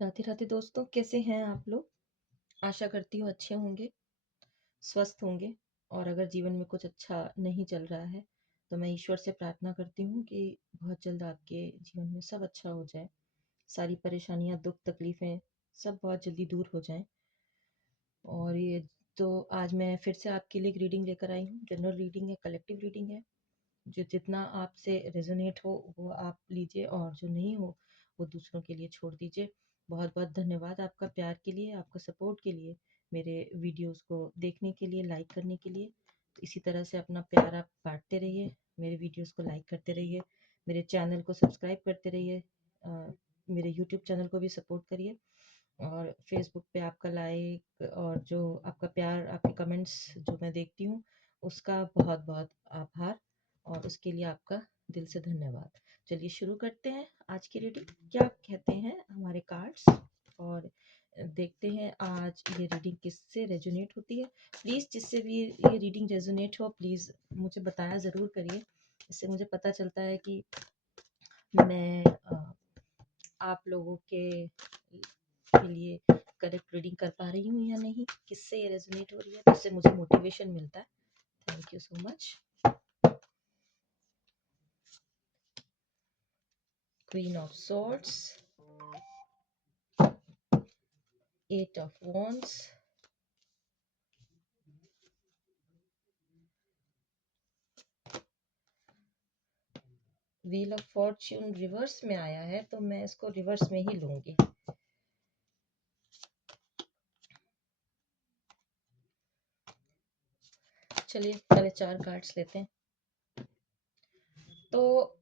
राधे राधे दोस्तों, कैसे हैं आप लोग। आशा करती हूँ अच्छे होंगे, स्वस्थ होंगे। और अगर जीवन में कुछ अच्छा नहीं चल रहा है तो मैं ईश्वर से प्रार्थना करती हूँ कि बहुत जल्द आपके जीवन में सब अच्छा हो जाए। सारी परेशानियाँ, दुख, तकलीफ़ें सब बहुत जल्दी दूर हो जाएं। और ये तो आज मैं फिर से आपके लिए एक रीडिंग लेकर आई हूँ। जनरल रीडिंग है, कलेक्टिव रीडिंग है। जो जितना आपसे रेजोनेट हो वो आप लीजिए, और जो नहीं हो वो दूसरों के लिए छोड़ दीजिए। बहुत बहुत धन्यवाद आपका प्यार के लिए, आपका सपोर्ट के लिए, मेरे वीडियोस को देखने के लिए, लाइक करने के लिए। तो इसी तरह से अपना प्यार आप बांटते रहिए, मेरे वीडियोस को लाइक करते रहिए, मेरे चैनल को सब्सक्राइब करते रहिए, मेरे यूट्यूब चैनल को भी सपोर्ट करिए। और फेसबुक पे आपका लाइक और जो आपका प्यार, आपके कमेंट्स जो मैं देखती हूँ, उसका बहुत बहुत आभार, और उसके लिए आपका दिल से धन्यवाद। चलिए शुरू करते हैं आज की रीडिंग। क्या कहते हैं हमारे कार्ड्स, और देखते हैं आज ये रीडिंग किससे रेजोनेट होती है। प्लीज़ जिससे भी ये रीडिंग रेजोनेट हो, प्लीज़ मुझे बताया ज़रूर करिए। इससे मुझे पता चलता है कि मैं आप लोगों के लिए करेक्ट रीडिंग कर पा रही हूँ या नहीं, किससे ये रेजोनेट हो रही है, तो इससे मुझे मोटिवेशन मिलता है। Thank you so much. Queen of Swords, Eight of Wands, Wheel of Fortune reverse में आया है, तो मैं इसको रिवर्स में ही लूंगी। चलिए पहले 4 कार्ड्स लेते हैं। तो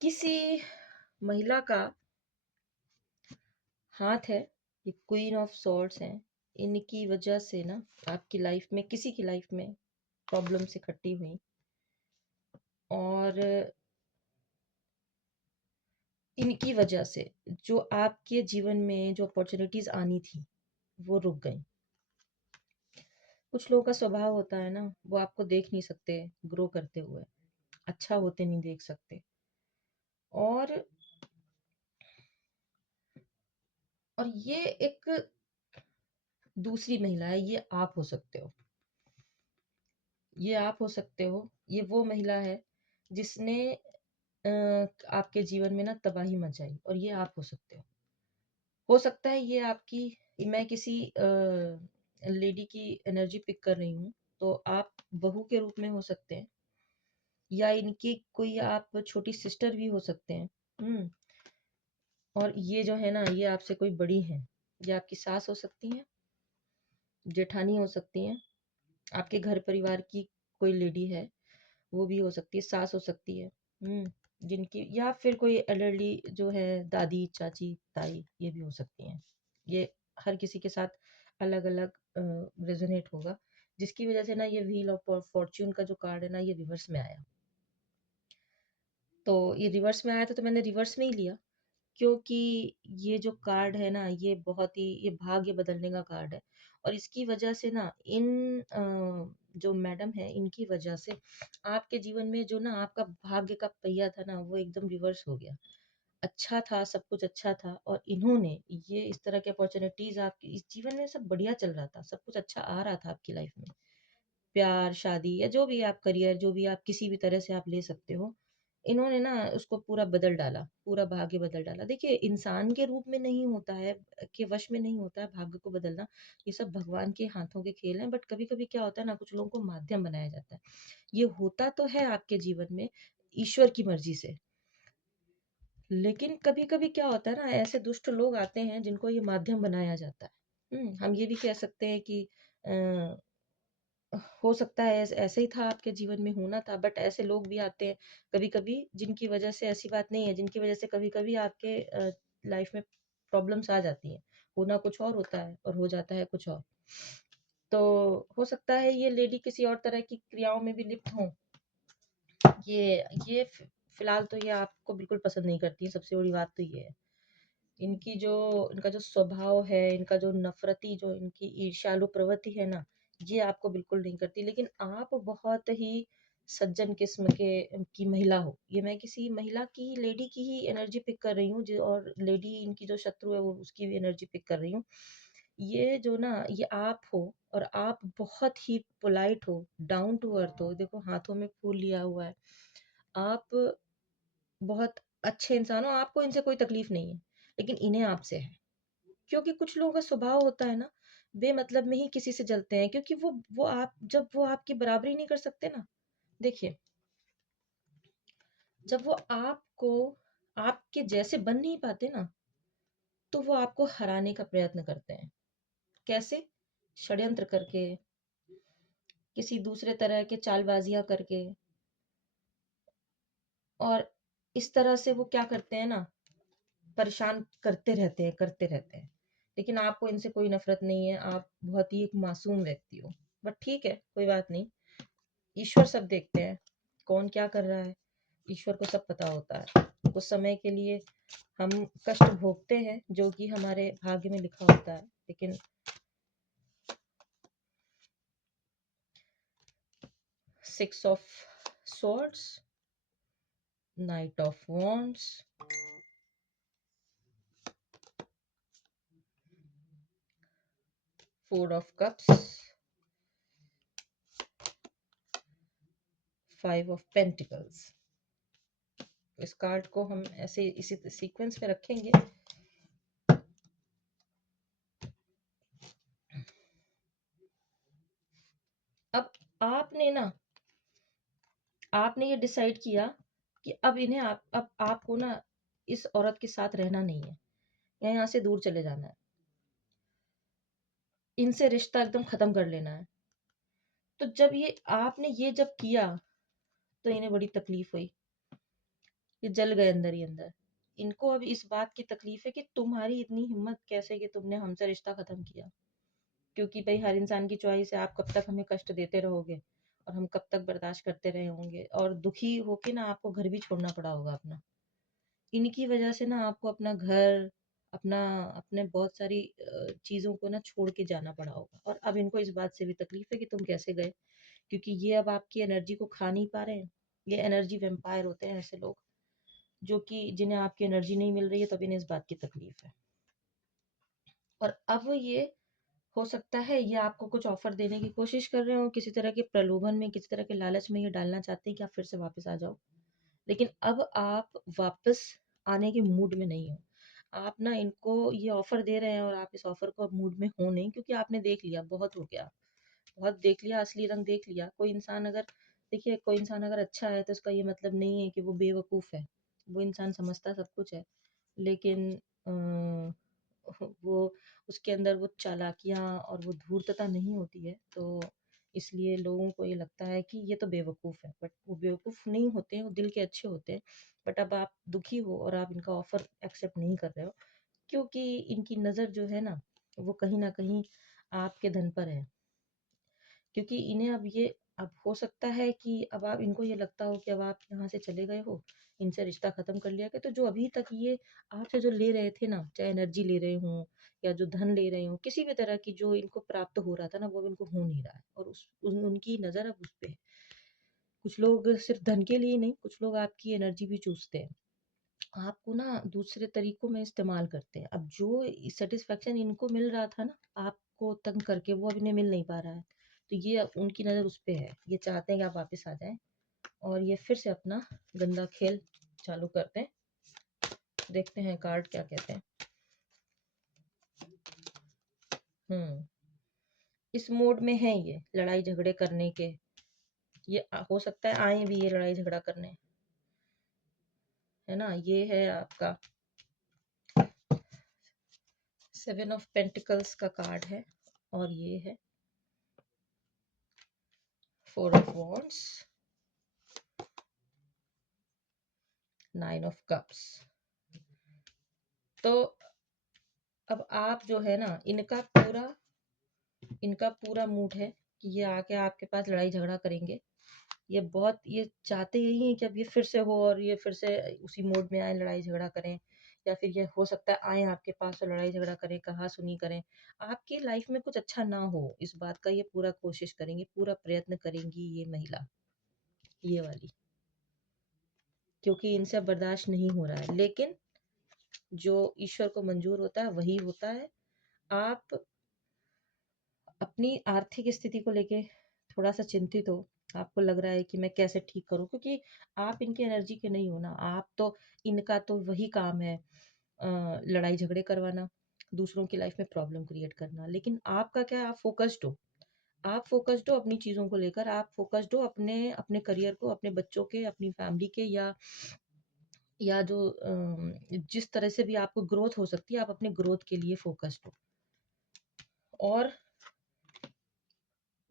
किसी महिला का हाथ है, ये क्वीन ऑफ सॉर्ड्स हैं। इनकी वजह से ना आपकी लाइफ में, किसी की लाइफ में प्रॉब्लम्स इकट्ठी हुई, और इनकी वजह से जो आपके जीवन में जो अपॉर्चुनिटीज आनी थी वो रुक गई। कुछ लोगों का स्वभाव होता है ना, वो आपको देख नहीं सकते ग्रो करते हुए, अच्छा होते नहीं देख सकते। और ये एक दूसरी महिला है, ये आप हो सकते हो, ये आप हो सकते हो। ये वो महिला है जिसने आपके जीवन में ना तबाही मचाई, और ये आप हो सकते हो सकता है ये आपकी, मैं किसी लेडी की एनर्जी पिक कर रही हूँ, तो आप बहू के रूप में हो सकते हैं, या इनकी कोई आप छोटी सिस्टर भी हो सकते हैं। और ये जो है ना, ये आपसे कोई बड़ी है, ये आपकी सास हो सकती है, जेठानी हो सकती है, आपके घर परिवार की कोई लेडी है वो भी हो सकती है, सास हो सकती है। जिनकी, या फिर कोई एल्डरली जो है, दादी, चाची, ताई, ये भी हो सकती हैं। ये हर किसी के साथ अलग अलग रेजोनेट होगा, जिसकी वजह से ना ये व्हील ऑफ फॉर्च्यून का जो कार्ड है ना, ये रिवर्स में आया। तो ये रिवर्स में आया था तो मैंने रिवर्स में ही लिया, क्योंकि ये जो कार्ड है ना, ये बहुत ही, ये भाग्य बदलने का कार्ड है। और इसकी वजह से ना, इन जो मैडम है, इनकी वजह से आपके जीवन में जो ना आपका भाग्य का पहिया था ना, वो एकदम रिवर्स हो गया। अच्छा था, सब कुछ अच्छा था, और इन्होंने ये इस तरह के अपॉर्चुनिटीज, आपके इस जीवन में सब बढ़िया चल रहा था, सब कुछ अच्छा आ रहा था आपकी लाइफ में, प्यार, शादी, या जो भी आप करियर, जो भी आप किसी भी तरह से आप ले सकते हो। इन्होंने ना उसको पूरा बदल डाला, पूरा भाग्य बदल डाला। देखिए, इंसान के रूप में नहीं होता है, के वश में नहीं होता है भाग्य को बदलना। ये सब भगवान के हाथों के खेल हैं। बट कभी कभी क्या होता है ना, कुछ लोगों को माध्यम बनाया जाता है। ये होता तो है आपके जीवन में ईश्वर की मर्जी से, लेकिन कभी कभी क्या होता है ना, ऐसे दुष्ट लोग आते हैं जिनको ये माध्यम बनाया जाता है। हम ये भी कह सकते हैं कि हो सकता है ऐसे ही था, आपके जीवन में होना था, बट ऐसे लोग भी आते हैं कभी कभी, जिनकी वजह से, ऐसी बात नहीं है, जिनकी वजह से कभी कभी आपके लाइफ में प्रॉब्लम्स आ जाती हैं। होना कुछ और होता है और हो जाता है कुछ और। तो हो सकता है ये लेडी किसी और तरह की क्रियाओं में भी लिप्त हो। ये फिलहाल तो ये आपको बिल्कुल पसंद नहीं करती है, सबसे बड़ी बात तो ये है। इनका जो स्वभाव है, इनका जो नफरती, जो इनकी ईर्ष्यालु प्रवृत्ति है ना, ये आपको बिल्कुल नहीं करती। लेकिन आप बहुत ही सज्जन किस्म के की महिला हो। ये मैं किसी महिला की, लेडी की ही एनर्जी पिक कर रही हूँ, जो और लेडी इनकी जो शत्रु है वो उसकी भी एनर्जी पिक कर रही हूँ। ये जो ना, ये आप हो और आप बहुत ही पोलाइट हो, डाउन टू अर्थ हो। देखो हाथों में फूल लिया हुआ है। आप बहुत अच्छे इंसान हो, आपको इनसे कोई तकलीफ नहीं है, लेकिन इन्हें आपसे है। क्योंकि कुछ लोगों का स्वभाव होता है ना, बेमतलब में ही किसी से जलते हैं, क्योंकि वो आप जब वो आपकी बराबरी नहीं कर सकते ना, देखिए, जब वो आपको आपके जैसे बन नहीं पाते ना, तो वो आपको हराने का प्रयत्न करते हैं। कैसे? षड्यंत्र करके, किसी दूसरे तरह के चालबाजियां करके, और इस तरह से वो क्या करते हैं ना, परेशान करते रहते हैं। लेकिन आपको इनसे कोई नफरत नहीं है, आप बहुत ही एक मासूम व्यक्ति हो। बट ठीक है, कोई बात नहीं। ईश्वर सब देखते हैं, कौन क्या कर रहा है, ईश्वर को सब पता होता है। कुछ समय के लिए हम कष्ट भोगते हैं, जो कि हमारे भाग्य में लिखा होता है, लेकिन six of swords, night of wands, four of cups, five of pentacles. इस कार्ड को हम ऐसे इसी सीक्वेंस में रखेंगे। अब आपने ना, आपने ये डिसाइड किया कि अब इन्हें अब आपको ना इस औरत के साथ रहना नहीं है, या यहाँ से दूर चले जाना है, इनसे रिश्ता एकदम खत्म कर लेना है। तो जब ये आपने ये जब किया, तो इन्हें बड़ी तकलीफ हुई, ये जल गए अंदर ही अंदर। इनको अब इस बात की तकलीफ है कि तुम्हारी इतनी हिम्मत कैसे कि तुमने हमसे रिश्ता खत्म किया। क्योंकि भाई हर इंसान की चॉइस है, आप कब तक हमें कष्ट देते रहोगे और हम कब तक बर्दाश्त करते रहे होंगे, और दुखी होके ना आपको घर भी छोड़ना पड़ा होगा अपना। इनकी वजह से ना आपको अपना घर, अपना अपने बहुत सारी चीज़ों को ना छोड़ के जाना पड़ा होगा, और अब इनको इस बात से भी तकलीफ है कि तुम कैसे गए। क्योंकि ये अब आपकी एनर्जी को खा नहीं पा रहे हैं। ये एनर्जी वेम्पायर होते हैं ऐसे लोग, जो कि जिन्हें आपकी एनर्जी नहीं मिल रही है, तब इन्हें इस बात की तकलीफ है। और अब ये हो सकता है ये आपको कुछ ऑफर देने की कोशिश कर रहे हो, किसी तरह के प्रलोभन में, किसी तरह के लालच में ये डालना चाहते हैं कि आप फिर से वापस आ जाओ। लेकिन अब आप वापस आने के मूड में नहीं हो। आप ना इनको ये ऑफर दे रहे हैं और आप इस ऑफर को अब मूड में हो नहीं, क्योंकि आपने देख लिया, बहुत हो गया, बहुत देख लिया, असली रंग देख लिया। कोई इंसान अगर, देखिए, कोई इंसान अगर अच्छा है तो उसका ये मतलब नहीं है कि वो बेवकूफ़ है। वो इंसान समझता सब कुछ है, लेकिन वो उसके अंदर वो चालाकियाँ और वो धूर्तता नहीं होती है। तो इसलिए लोगों को ये लगता है कि ये तो बेवकूफ़ है, बट वो बेवकूफ़ नहीं होते हैं, वो दिल के अच्छे होते हैं। बट अब आप दुखी हो और आप इनका ऑफ़र एक्सेप्ट नहीं कर रहे हो, क्योंकि इनकी नज़र जो है ना, वो कहीं न कहीं आपके धन पर है। क्योंकि इन्हें अब ये, अब हो सकता है कि अब आप, इनको ये लगता हो कि अब आप यहाँ से चले गए हो, इनसे रिश्ता खत्म कर लिया गया, तो जो अभी तक ये आपसे जो ले रहे थे ना, चाहे एनर्जी ले रहे हों या जो धन ले रहे हों, किसी भी तरह की जो इनको प्राप्त हो रहा था ना, वो अब इनको हो नहीं रहा है, और उनकी नज़र अब उस पे है। कुछ लोग सिर्फ धन के लिए नहीं, कुछ लोग आपकी एनर्जी भी चूसते हैं, आपको ना दूसरे तरीकों में इस्तेमाल करते हैं। अब जो सेटिस्फेक्शन इनको मिल रहा था ना, आपको तंग करके, वो अब इन्हें मिल नहीं पा रहा है। तो ये अब उनकी नज़र उस पे है, ये चाहते हैं कि आप वापस आ जाएं और ये फिर से अपना गंदा खेल चालू करते हैं। देखते हैं कार्ड क्या कहते हैं। हम्म इस मोड में है ये, लड़ाई झगड़े करने के। ये हो सकता है आए भी ये लड़ाई झगड़ा करने, है ना। ये है आपका सेवन ऑफ पेंटिकल्स का कार्ड है, और ये है four of wands, nine of cups. तो अब आप जो है ना, इनका पूरा मूड है कि ये आके आपके पास लड़ाई झगड़ा करेंगे। ये बहुत, ये चाहते यही हैं कि अब ये फिर से हो और ये फिर से उसी मोड में आए, लड़ाई झगड़ा करें, या फिर ये हो सकता है आए आपके पास और लड़ाई झगड़ा करें, कहा सुनी करें, आपकी लाइफ में कुछ अच्छा ना हो, इस बात का ये पूरा कोशिश करेंगी, पूरा प्रयत्न करेंगी ये महिला। ये वाली, क्योंकि इनसे अब बर्दाश्त नहीं हो रहा है। लेकिन जो ईश्वर को मंजूर होता है वही होता है। आप अपनी आर्थिक स्थिति को लेके थोड़ा-सा चिंतित हो, आपको लग रहा है कि मैं कैसे ठीक करूँ? क्योंकि आप इनकी एनर्जी के नहीं हो ना, आप तो इनका तो वही काम है लड़ाई झगड़े करवाना, दूसरों की लाइफ में प्रॉब्लम क्रिएट करना। लेकिन आपका क्या है, आप फ़ोकस्ड हो। आप फ़ोकस्ड हो अपनी चीज़ों को लेकर, आप फ़ोकस्ड हो अपने अपने करियर को, अपने बच्चों के, अपनी फैमिली के या जो जिस तरह से भी आपको ग्रोथ हो सकती है, आप अपने ग्रोथ के लिए फ़ोकस्ड हो। और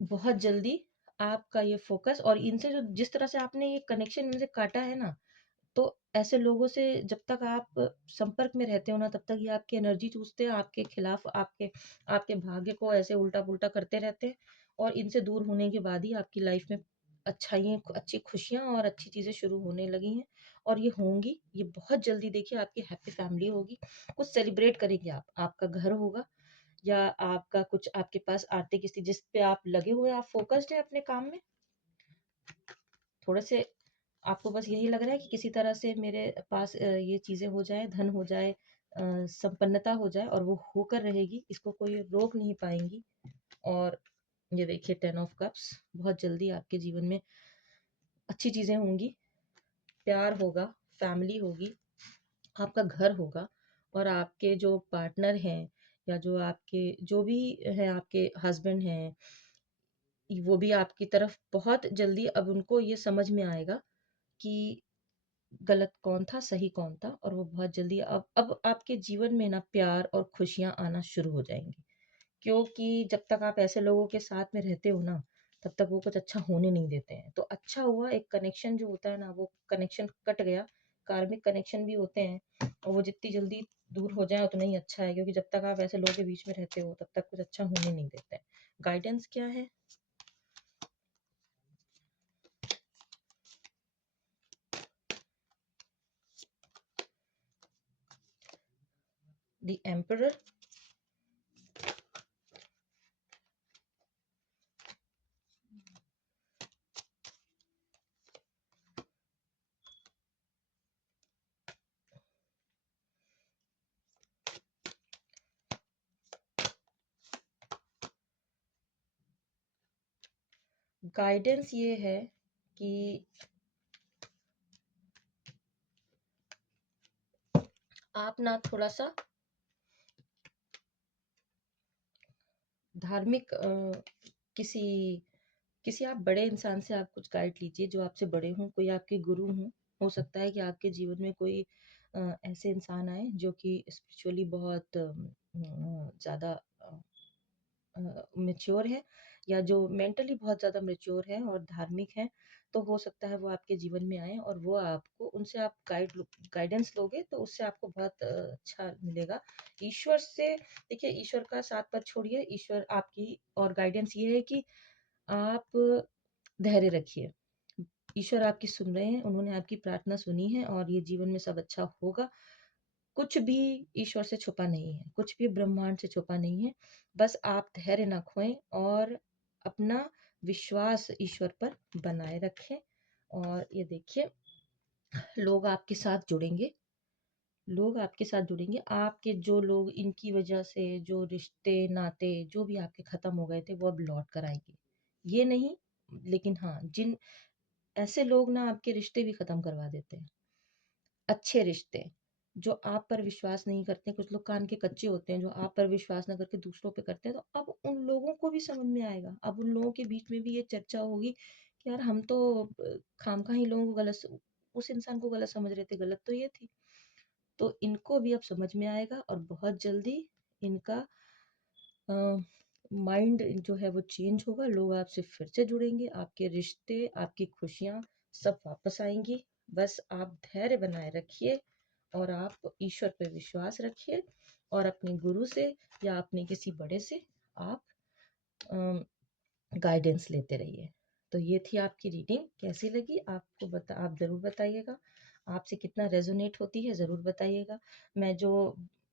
बहुत जल्दी आपका ये फ़ोकस और इनसे जो जिस तरह से आपने ये कनेक्शन इनसे काटा है ना, तो ऐसे लोगों से जब तक आप संपर्क में रहते हो ना, तब तक ये आपकी एनर्जी चूसते हैं, आपके खिलाफ आपके आपके भाग्य को ऐसे उल्टा-पुल्टा करते रहते हैं और इनसे दूर होने के बाद ही आपकी लाइफ में अच्छाइयाँ अच्छी खुशियाँ और अच्छी चीज़ें शुरू होने लगी हैं और ये होंगी। ये बहुत जल्दी देखिए आपकी हैप्पी फैमिली होगी, कुछ सेलिब्रेट करेंगे आप। आपका घर होगा या आपका कुछ आपके पास आर्थिक स्थिति जिस पे आप लगे हुए हैं, आप फ़ोकस्ड हैं अपने काम में, थोड़े से आपको बस यही लग रहा है कि किसी तरह से मेरे पास ये चीज़ें हो जाएँ, धन हो जाए, संपन्नता हो जाए और वो होकर रहेगी, इसको कोई रोक नहीं पाएँगी। और ये देखिए 10 ऑफ कप्स, बहुत जल्दी आपके जीवन में अच्छी चीज़ें होंगी, प्यार होगा, फैमिली होगी, आपका घर होगा और आपके जो पार्टनर हैं या जो आपके जो भी हैं आपके हस्बैंड हैं, वो भी आपकी तरफ बहुत जल्दी अब उनको ये समझ में आएगा कि गलत कौन था, सही कौन था और वो बहुत जल्दी अब आपके जीवन में ना प्यार और खुशियाँ आना शुरू हो जाएँगी। क्योंकि जब तक आप ऐसे लोगों के साथ में रहते हो ना, तब तक वो कुछ अच्छा होने नहीं देते हैं। तो अच्छा हुआ एक कनेक्शन जो होता है ना, वो कनेक्शन कट गया, कार्मिक कनेक्शन भी होते हैं और वो जितनी जल्दी दूर हो जाएँ उतना ही अच्छा है क्योंकि जब तक आप ऐसे लोगों के बीच में रहते हो, तब तक कुछ अच्छा होने नहीं देते हैं। गाइडेंस क्या है? The emperor. गाइडेंस ये है कि आप ना थोड़ा-सा धार्मिक किसी किसी आप बड़े इंसान से आप कुछ गाइड लीजिए जो आपसे बड़े हों, कोई आपके गुरु हों। हो सकता है कि आपके जीवन में कोई ऐसे इंसान आए जो कि स्पिरिचुअली बहुत ज़्यादा मैच्योर है या जो मेंटली बहुत ज़्यादा मैच्योर है और धार्मिक है, तो हो सकता है वो आपके जीवन में आएँ और वो आपको उनसे आप गाइडेंस लोगे तो उससे आपको बहुत अच्छा मिलेगा। ईश्वर से देखिए ईश्वर का साथ मत छोड़िए, ईश्वर आपकी और गाइडेंस ये है कि आप धैर्य रखिए। ईश्वर आपकी सुन रहे हैं, उन्होंने आपकी प्रार्थना सुनी है और ये जीवन में सब अच्छा होगा। कुछ भी ईश्वर से छुपा नहीं है, कुछ भी ब्रह्मांड से छुपा नहीं है। बस आप धैर्य ना खोएँ और अपना विश्वास ईश्वर पर बनाए रखें और ये देखिए लोग आपके साथ जुड़ेंगे, लोग आपके साथ जुड़ेंगे। आपके जो लोग इनकी वजह से जो रिश्ते, नाते जो भी आपके ख़त्म हो गए थे, वो अब लौट कर आएँगे। ये नहीं लेकिन हाँ, जिन ऐसे लोग ना आपके रिश्ते भी ख़त्म करवा देते हैं। अच्छे रिश्ते, जो आप पर विश्वास नहीं करते, कुछ लोग कान के कच्चे होते हैं, जो आप पर विश्वास ना करके दूसरों पे करते हैं, तो अब उन लोगों को भी समझ में आएगा। अब उन लोगों के बीच में भी ये चर्चा होगी कि यार हम तो खामख़ा ही लोगों को उस इंसान को गलत समझ रहे थे, गलत तो ये थी। तो इनको भी अब समझ में आएगा और बहुत जल्दी इनका अ, माइंड जो है वो चेंज होगा, लोग आपसे फिर से जुड़ेंगे, आपके रिश्ते, आपकी खुशियाँ सब वापस आएँगी। बस आप धैर्य बनाए रखिए और आप ईश्वर पे विश्वास रखिए और अपने गुरु से या अपने किसी बड़े से आप अ, गाइडेंस लेते रहिए। तो ये थी आपकी रीडिंग, कैसी लगी आप ज़रूर बताइएगा। आपसे कितना रेज़ोनेट होती है ज़रूर बताइएगा। मैं जो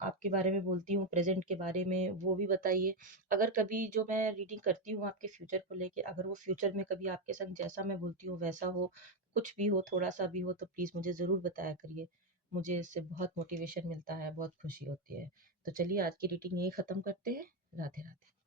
आपके बारे में बोलती हूँ, प्रेज़ेंट के बारे में, वो भी बताइए। अगर कभी जो मैं रीडिंग करती हूँ आपके फ्यूचर को लेके, अगर वो फ्यूचर में कभी आपके संग जैसा मैं बोलती हूँ वैसा हो, कुछ भी हो, थोड़ा-सा भी हो, तो प्लीज़ मुझे ज़रूर बताया करिए। मुझे इससे बहुत मोटिवेशन मिलता है, बहुत खुशी होती है। तो चलिए आज की रीडिंग यहीं ख़त्म करते हैं। राधे, राधे।